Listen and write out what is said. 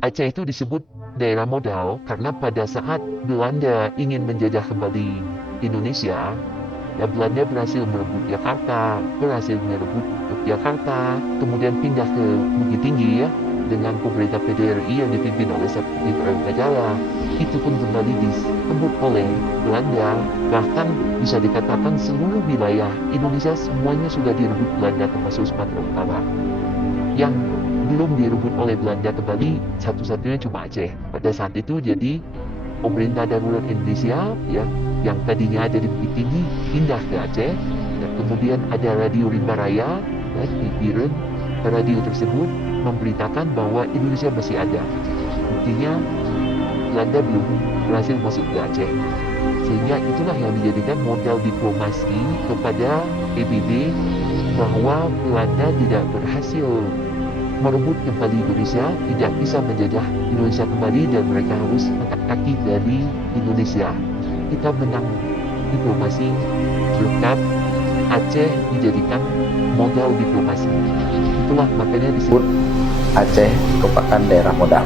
Aceh itu disebut daerah modal karena pada saat Belanda ingin menjajah kembali Indonesia, ya Belanda berhasil merebut Jakarta, berhasil merebut Yogyakarta, kemudian pindah ke Bukit Tinggi ya, dengan pemerintah PDRI yang dipimpin oleh Sakti Pradipajala. Itu pun kembali disebut oleh Belanda, bahkan bisa dikatakan seluruh wilayah Indonesia semuanya sudah direbut Belanda termasuk Sumatera Utara. Yang belum direbut oleh Belanda kembali satu-satunya cuma Aceh. Pada saat itu jadi pemerintah darurat Indonesia ya, yang tadinya ada di Bukit Tinggi pindah ke Aceh, dan kemudian ada Radio Rimba Raya ya, di Biren. Radio tersebut memberitakan bahwa Indonesia masih ada. Buktinya Belanda belum berhasil masuk ke Aceh, sehingga itulah yang dijadikan modal diplomasi kepada PBB bahwa Belanda tidak berhasil merebut kembali Indonesia, tidak bisa menjajah Indonesia kembali, dan mereka harus angkat kaki dari Indonesia. Kita menang diplomasi berkat Aceh dijadikan modal diplomasi. Itulah makanya disebut Aceh merupakan daerah modal.